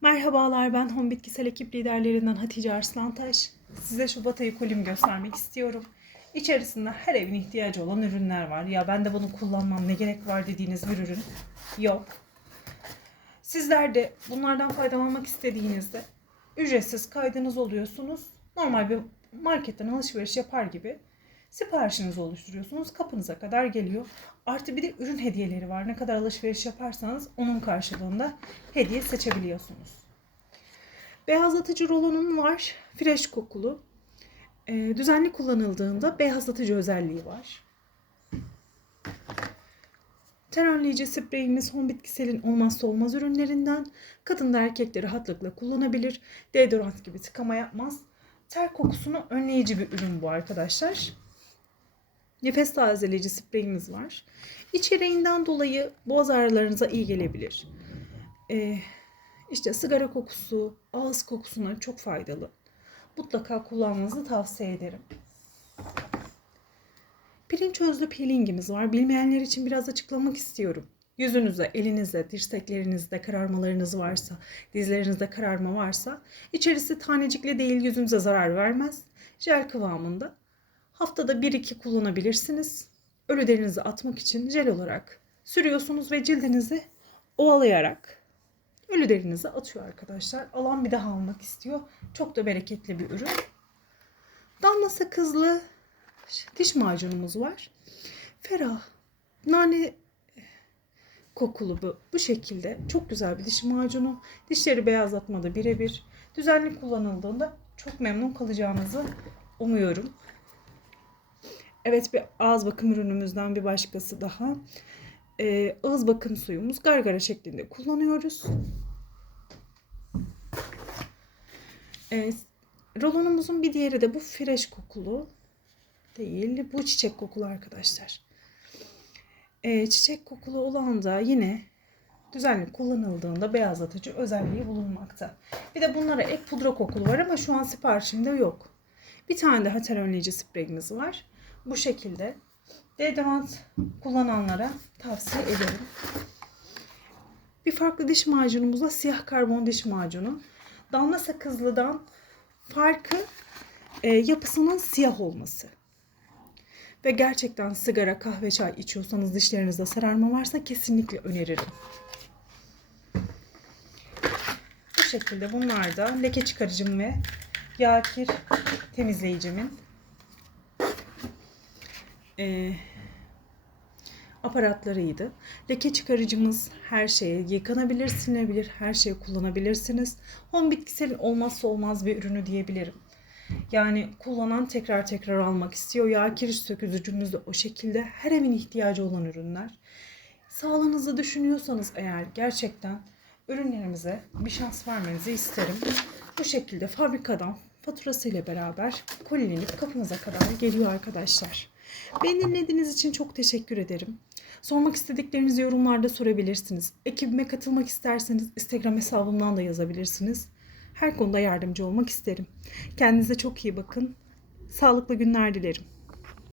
Merhabalar ben Home Bitkisel ekip liderlerinden Hatice Arslantaş. Size şu batayı kolim göstermek istiyorum. İçerisinde her evin ihtiyacı olan ürünler var. Ya ben de bunu kullanmam ne gerek var dediğiniz bir ürün yok. Sizler de bunlardan faydalanmak istediğinizde ücretsiz kaydınız oluyorsunuz. Normal bir marketten alışveriş yapar gibi siparişinizi oluşturuyorsunuz. Kapınıza kadar geliyor. Artı bir de ürün hediyeleri var. Ne kadar alışveriş yaparsanız onun karşılığında hediye seçebiliyorsunuz. Beyazlatıcı rolonum var. Fresh kokulu. Ee, düzenli kullanıldığında beyazlatıcı özelliği var. Ter önleyici spreyimiz Home Bitkisel'in olmazsa olmaz ürünlerinden. Kadın da erkek de rahatlıkla kullanabilir. Deodorant gibi tıkama yapmaz. Ter kokusunu önleyici bir ürün bu arkadaşlar. Nefes tazeleyici spreyimiz var. İçeriğinden dolayı boğaz ağrılarınıza iyi gelebilir. Ee, işte sigara kokusu, ağız kokusuna çok faydalı. Mutlaka kullanmanızı tavsiye ederim. Pirinç özlü peelingimiz var. Bilmeyenler için biraz açıklamak istiyorum. Yüzünüzde, elinizde, dirseklerinizde kararmalarınız varsa, dizlerinizde kararma varsa içerisi tanecikli değil yüzünüze zarar vermez. Jel kıvamında. Haftada 1-2 kullanabilirsiniz. Ölü derinizi atmak için jel olarak sürüyorsunuz ve cildinizi ovalayarak ölü derinizi atıyor arkadaşlar. Alan bir daha almak istiyor. Çok da bereketli bir ürün. Damla sakızlı diş macunumuz var. Ferah, nane kokulu bu. Bu şekilde çok güzel bir diş macunu. Dişleri beyazlatmada birebir. Düzenli kullanıldığında çok memnun kalacağınızı umuyorum. Evet bir ağız bakım ürünümüzden bir başkası daha. Ee, ağız bakım suyumuz gargara şeklinde kullanıyoruz. Ee, rolonumuzun bir diğeri de bu fresh kokulu değil. Bu çiçek kokulu arkadaşlar. Ee, çiçek kokulu olan da yine düzenli kullanıldığında beyazlatıcı özelliği bulunmakta. Bir de bunlara ek pudra kokulu var ama şu an siparişimde yok. Bir tane daha ter önleyici spreyimiz var. Bu şekilde deodorant kullananlara tavsiye ederim. Bir farklı diş macunumuz da siyah karbon diş macunu. Damla sakızlıdan farkı e, yapısının siyah olması. Ve gerçekten sigara, kahve, çay içiyorsanız dişlerinizde sararma varsa kesinlikle öneririm. Bu şekilde bunlar da leke çıkarıcım ve yağ kir temizleyicimin e, aparatlarıydı. Leke çıkarıcımız her şeye yıkanabilir, silinebilir, her şeye kullanabilirsiniz. Home bitkiselin olmazsa olmaz bir ürünü diyebilirim. Yani kullanan tekrar tekrar almak istiyor. Yağ kiriş sökücümüz de o şekilde her evin ihtiyacı olan ürünler. Sağlığınızı düşünüyorsanız eğer gerçekten ürünlerimize bir şans vermenizi isterim. Bu şekilde fabrikadan faturasıyla beraber kolilenip kapınıza kadar geliyor arkadaşlar. Beni dinlediğiniz için çok teşekkür ederim. Sormak istediklerinizi yorumlarda sorabilirsiniz. Ekibime katılmak isterseniz Instagram hesabımdan da yazabilirsiniz. Her konuda yardımcı olmak isterim. Kendinize çok iyi bakın. Sağlıklı günler dilerim.